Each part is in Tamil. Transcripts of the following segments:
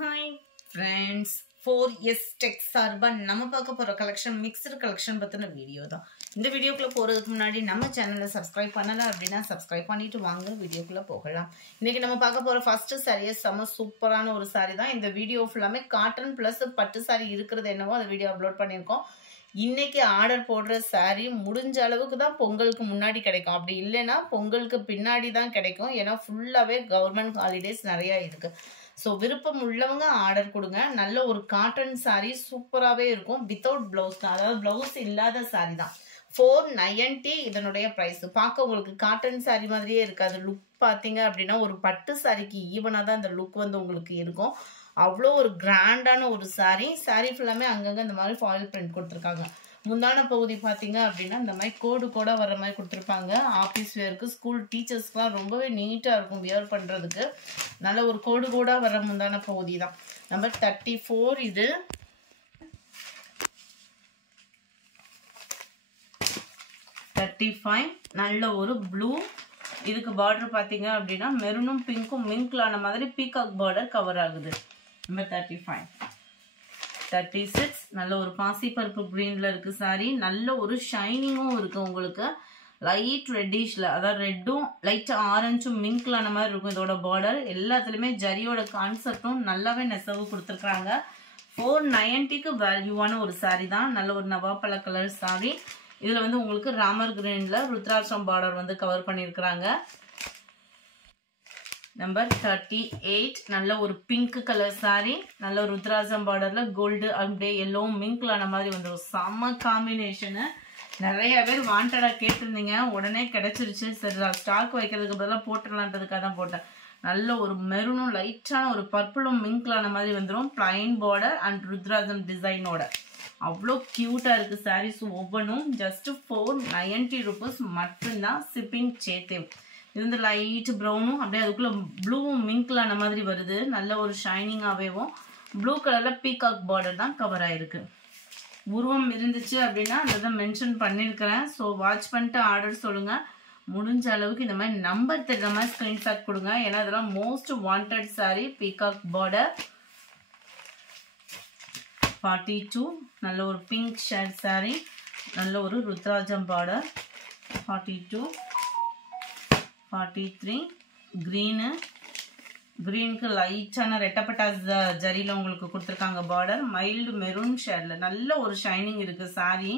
Hi friends, 4S Tech சார்பா நம்ம பார்க்க போற கலெக்ஷன் மிக்ஸ்டு கலெக்ஷன் பத்தின வீடியோ தான். இந்த வீடியோக்குள்ள போறதுக்கு முன்னாடி நம்ம சேனலை சப்ஸ்கிரைப் பண்ணல அப்படின்னா சப்ஸ்கிரைப் பண்ணிட்டு வாங்க வீடியோக்குள்ள போகலாம். இன்னைக்கு நம்ம பார்க்க போற ஃபர்ஸ்ட் சாரியே செம சூப்பரான ஒரு சாரி தான். இந்த வீடியோ ஃபுல்லாமே காட்டன் பிளஸ் பட்டு சாரி இருக்கிறது என்னவோ அந்த வீடியோ அப்லோட் பண்ணியிருக்கோம். இன்னைக்கு ஆர்டர் போடுற சாரி முடிஞ்ச அளவுக்கு தான் பொங்கலுக்கு முன்னாடி கிடைக்கும், அப்படி இல்லைன்னா பொங்கலுக்கு பின்னாடி தான் கிடைக்கும். ஏன்னா ஃபுல்லாவே கவர்மெண்ட் ஹாலிடேஸ் நிறைய இருக்கு. ஸோ விருப்பம் உள்ளவங்க ஆர்டர் கொடுங்க. நல்ல ஒரு காட்டன் சாரீ சூப்பராகவே இருக்கும். வித்தவுட் பிளவுஸ் தான், அதாவது பிளவுஸ் இல்லாத சாரீ தான். 490 இதனுடைய ப்ரைஸ். பார்க்க உங்களுக்கு காட்டன் சாரீ மாதிரியே இருக்காது. லுக் பார்த்தீங்க அப்படின்னா ஒரு பட்டு சாரிக்கு ஈவனாக தான் இந்த லுக் வந்து உங்களுக்கு இருக்கும். அவ்வளோ ஒரு கிராண்டான ஒரு சாரீ. சாரீ ஃபுல்லாமே அங்கங்கே இந்த மாதிரி ஃபாயில் பிரிண்ட் கொடுத்துருக்காங்க. முந்தான பகுதி பார்த்தீங்க அப்படின்னா இந்த மாதிரி கோடு வர மாதிரி கொடுத்துருப்பாங்க. ஆஃபீஸ் வேருக்கு, ஸ்கூல் டீச்சர்ஸ்க்குலாம் ரொம்பவே நீட்டாக இருக்கும் வியர் பண்ணுறதுக்கு. நல்ல ஒரு கோடாக வர முந்தான பகுதி தான். நம்பர் 34 இது. நல்ல ஒரு ப்ளூ. இதுக்கு பார்டர் பார்த்தீங்க அப்படின்னா மெரூனும் பிங்க்கும் மிங்க்லான மாதிரி பீகாக் பார்டர் கவர் ஆகுது. நம்பர் 35. 36 நல்ல ஒரு பாசி பருப்பு கிரீன்ல இருக்கு சாரி. நல்ல ஒரு ஷைனிங்கும் இருக்கு உங்களுக்கு. லைட் ரெட்டிஷ்ல, அதாவது ரெட்டும் லைட் ஆரஞ்சும் மிங்க்லான மாதிரி இருக்கும் இதோட பார்டர். எல்லாத்துலயுமே ஜரியோட கான்செப்டும் நல்லாவே நெசவு கொடுத்துருக்காங்க. 490க்கு வேல்யூவான ஒரு சாரி தான். நல்ல ஒரு நவாப்பழ கலர் சாரி. இதுல வந்து உங்களுக்கு ராமர் கிரீன்ல ருத்ராட்சம் பார்டர் வந்து கவர் பண்ணிருக்காங்க. நம்பர் 38 நல்ல ஒரு பிங்க் கலர் சாரி. நல்ல ஒரு ருத்ராஜம் பார்டர்ல கோல்டு அப்படியே எல்லோ மிங்க்லான மாதிரி வந்து ஒரு செம்ம காம்பினேஷனு. நிறைய பேர் வாண்டடா கேட்டிருந்தீங்க, உடனே கிடைச்சிருச்சு. சரி ஸ்டாக் வைக்கிறதுக்கு பதிலாக போட்டுடலான்றதுக்காக தான் போட்டேன். நல்ல ஒரு மெரூனும் லைட்டான ஒரு பர்பிளும் மிங்க்லான மாதிரி வந்துடும். பிளைன் பார்டர் அண்ட் ருத்ராஜம் டிசைனோட அவ்வளோ கியூட்டா இருக்கு சாரீஸ் ஒவ்வொன்றும். ஜஸ்ட் 490 rupees மட்டும்தான், ஷிப்பிங் சேர்த்தே. இது வந்து லைட் ப்ரௌனும் அப்படியே அதுக்குள்ள ப்ளூவும் மிங்க்லான மாதிரி வருது. நல்ல ஒரு ஷைனிங்காகவும் ப்ளூ கலர்ல பீகாக் பார்டர் தான் கவர் ஆயிருக்கு. உருவம் இருந்துச்சு அப்படின்னா அதை மென்ஷன் பண்ணியிருக்கிறேன். ஸோ வாட்ச் பண்ணிட்டு ஆர்டர் சொல்லுங்க. முடிஞ்ச அளவுக்கு இந்த மாதிரி நம்பர் தெரியுற மாதிரி ஸ்கிரீன்ஷாட் கொடுங்க. ஏன்னா இதெல்லாம் most wanted sorry. Peacock border 42 நல்ல ஒரு பிங்க் ஷேட் சாரி. நல்ல ஒரு ருத்ராஜம் பார்டர் 42. 43 கிரீனு. கிரீனுக்கு லைட்டான ரெட்டப்பட்டா ஜரியில உங்களுக்கு கொடுத்துருக்காங்க பார்டர். மைல்டு மெரூன் ஷேட்ல நல்ல ஒரு ஷைனிங் இருக்கு சாரி.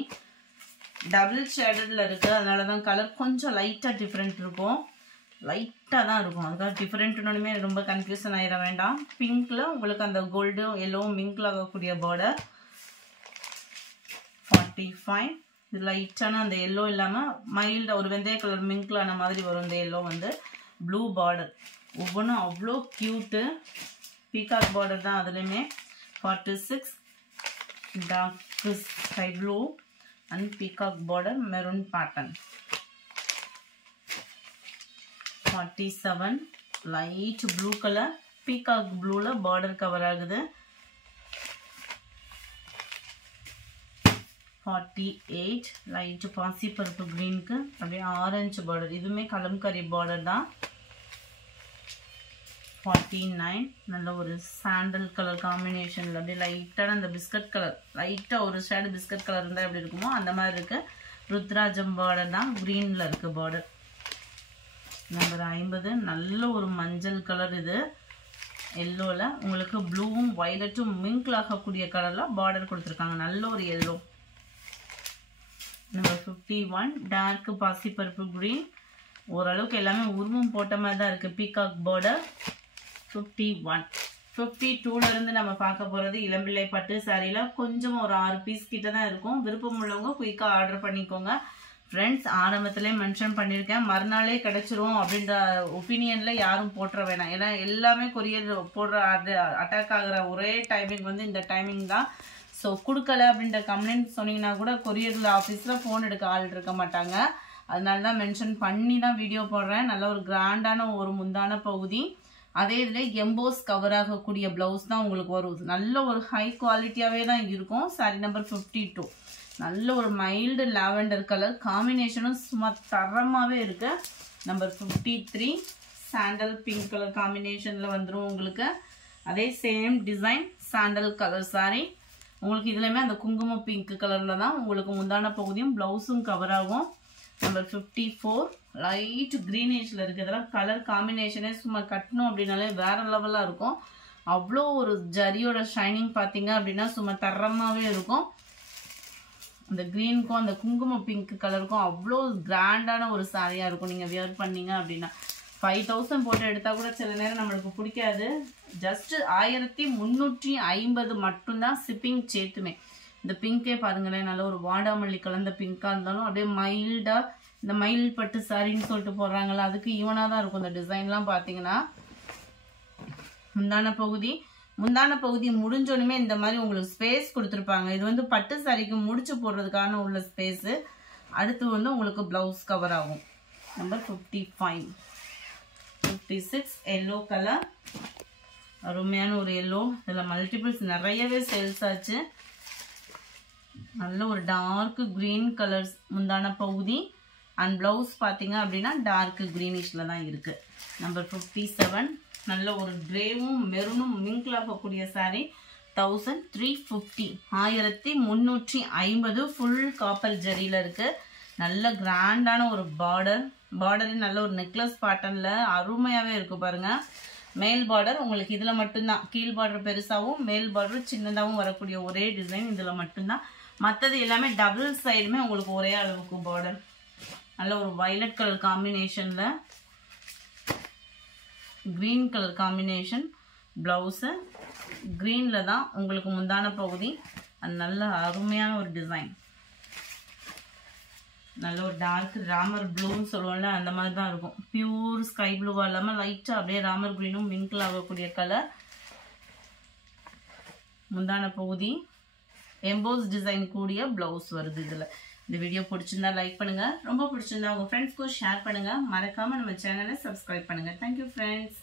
டபுள் ஷேடட்ல இருக்கு, அதனாலதான் கலர் கொஞ்சம் லைட்டா டிஃப்ரெண்ட் இருக்கும். லைட்டா தான் இருக்கும், அதுக்காக டிஃப்ரெண்ட்னுமே ரொம்ப கன்ஃபியூஷன் ஆயிட வேண்டாம். பிங்க்ல உங்களுக்கு அந்த கோல்டு எல்லோ மிங்க்ல ஆகக்கூடிய பார்டர். 45 இது லைட்டான அந்த எல்லோ இல்லாம மைல்டா ஒரு வெந்தய கலர் மிங்க்லான மாதிரி வரும். இந்த எல்லோ வந்து ப்ளூ பார்டர். ஒவ்வொன்றும் அவ்வளோ கியூட்டு. பீகாக் பார்டர் தான் அதுலயுமே. 46 dark sky blue and peacock border maroon pattern. 47 light blue colour peacock ப்ளூல பார்டர் கவர் ஆகுது. 48 லைட் பாசி பருப்பு கிரீனுக்கு அப்படியே ஆரஞ்சு பார்டர். இதுவுமே கலம்கரி பார்டர் தான். 49 நல்ல ஒரு சாண்டல் கலர் காம்பினேஷன்ல அப்படியே லைட்டான அந்த பிஸ்கட் கலர், லைட்டா ஒரு ஷேடு பிஸ்கட் கலர் இருந்தா எப்படி இருக்குமோ அந்த மாதிரி இருக்கு. ருத்ராஜம் பார்டர் தான், கிரீன்ல இருக்கு பார்டர். நம்பர் 50 நல்ல ஒரு மஞ்சள் கலர். இது எல்லோல உங்களுக்கு ப்ளூவும் வயலட்டும் மிங்க்ல ஆகக்கூடிய கலர்ல பார்டர் கொடுத்துருக்காங்க. நல்ல ஒரு எல்லோ. நம்பர் 51 டார்க் பாசி பருப்பு கிரீன். ஓரளவுக்கு எல்லாமே உருவம் போட்ட மாதிரி தான் இருக்கு. Peacock border. 51. 52ல இருந்து நம்ம பார்க்க போறது இளம்பிள்ளை பட்டு சாரியில கொஞ்சம் ஒரு 6 பீஸ் கிட்ட தான் இருக்கும். விருப்பம் உள்ளவங்க குயிக்கா ஆர்டர் பண்ணிக்கோங்க. ஃப்ரெண்ட்ஸ் ஆரம்பத்திலே மென்ஷன் பண்ணியிருக்கேன், மறுநாளே கிடைச்சிரும் அப்படின்ற ஒப்பீனியன்ல யாரும் போட்டுற வேணாம். ஏன்னா எல்லாமே கொரியர் போடுற அட்டாக் ஆகுற ஒரே டைமிங் வந்து இந்த டைமிங் தான். ஸோ கொடுக்கல அப்படின்ற கம்ப்ளைண்ட் சொன்னீங்கன்னா கூட கொரியர் ஆஃபீஸில் ஃபோன் எடுக்க ஆள் இருக்க மாட்டாங்க. அதனால தான் மென்ஷன் பண்ணி தான் வீடியோ போடுறேன். நல்ல ஒரு கிராண்டான ஒரு முந்தான பகுதி. அதே இதில் எம்போஸ் கவர் ஆகக்கூடிய பிளவுஸ் தான் உங்களுக்கு வரும். நல்ல ஒரு ஹை குவாலிட்டியாகவே தான் இருக்கும். சாரி நம்பர் 52 நல்ல ஒரு மைல்டு லாவெண்டர் கலர் காம்பினேஷனும் சும்மா தரமாகவே இருக்கு. நம்பர் 53 சாண்டல் பிங்க் கலர் காம்பினேஷனில் வந்துடும் உங்களுக்கு. அதே same design sandal colour saree. உங்களுக்கு இதுலயுமே அந்த குங்குமம் பிங்க் கலர்ல தான் உங்களுக்கு முந்தான பகுதியும் பிளவுஸும் கவர் ஆகும். நம்பர் 54 லைட் கிரீனிஷ்ல இருக்கு. இதெல்லாம் கலர் காம்பினேஷனே சும்மா கட்டணும் அப்படின்னாலே வேற லெவலா இருக்கும். அவ்வளோ ஒரு ஜரியோட ஷைனிங் பார்த்தீங்க அப்படின்னா சும்மா தரமாவே இருக்கும். அந்த கிரீனுக்கும் அந்த குங்குமம் பிங்க் கலருக்கும் அவ்வளோ கிராண்டான ஒரு சாரியா இருக்கும். நீங்க வியர் பண்ணீங்க அப்படின்னா 5000 போட்டு எடுத்தா கூட சில நேரம் நம்மளுக்கு பிடிக்காது. ஜஸ்ட் 1350 மட்டும்தான் ஷிப்பிங் சேர்த்துமே. இந்த பிங்கே பாருங்களேன், நல்ல ஒரு வாடாமல்லி கலந்த பிங்கா இருந்தாலும் அப்படியே மைல்டா இந்த மயில் பட்டு சாரின்னு சொல்லிட்டு போடுறாங்களா, அதுக்கு ஈவனா தான் இருக்கும். இந்த டிசைன்லாம் பார்த்தீங்கன்னா முந்தான பகுதி முடிஞ்சோனுமே இந்த மாதிரி உங்களுக்கு ஸ்பேஸ் கொடுத்துருப்பாங்க. இது வந்து பட்டு சாரிக்கு முடிச்சு போடுறதுக்கான உள்ள ஸ்பேஸ். அடுத்து வந்து உங்களுக்கு பிளவுஸ் கவர் ஆகும். நம்பர் 55 56 எல்லோ கலர், அருமையான ஒரு எல்லோ. இதில் மல்டிபிள்ஸ் நிறையவே சேல்ஸ் ஆச்சு. நல்ல ஒரு டார்க் கிரீன் கலர்ஸ் முந்தான பகுதி அண்ட் பிளவுஸ் பார்த்தீங்க அப்படின்னா டார்க் கிரீனிஷ்ல தான் இருக்கு. நம்பர் 57 நல்ல ஒரு கிரேவும் மெரூனும் மிங்கிள் ஆகக்கூடிய சாரீ 1350 1350 ஃபுல் காப்பர் ஜரியில இருக்கு. நல்ல கிராண்டான ஒரு பார்டர் நல்ல ஒரு நெக்லஸ் பேட்டர்ன்ல அருமையாவே இருக்கு பாருங்க. மேல் பார்டர் உங்களுக்கு இதுல மட்டும்தான், கீழ் பார்டர் பெருசாவும் மேல் பார்டர் சின்னதாகவும் வரக்கூடிய ஒரே டிசைன் இதுல மட்டும்தான். மற்றது எல்லாமே டபுள் சைடுமே உங்களுக்கு ஒரே அளவுக்கு பார்டர். நல்ல ஒரு வயலட் கலர் காம்பினேஷன்ல கிரீன் கலர் காம்பினேஷன், பிளவுஸ் கிரீன்ல தான் உங்களுக்கு முந்தான பகுதி. நல்ல அருமையான ஒரு டிசைன். நல்ல ஒரு டார்க் ராமர் ப்ளூன்னு சொல்லுவோம்ல, அந்த மாதிரி தான் இருக்கும். பியூர் ஸ்கை ப்ளூவா இல்லாமல் லைட்டா அப்படியே ராமர் கிரீனும் மிங்கிள் ஆகக்கூடிய கலர். முந்தான பகுதி எம்போஸ் டிசைன் கூடிய பிளவுஸ் வருது இதுல. இந்த வீடியோ பிடிச்சிருந்தா லைக் பண்ணுங்க, ரொம்ப பிடிச்சிருந்தா உங்க ஃப்ரெண்ட்ஸ்க்கும் ஷேர் பண்ணுங்க. மறக்காம நம்ம சேனலை சப்ஸ்கிரைப் பண்ணுங்க. Thank you friends.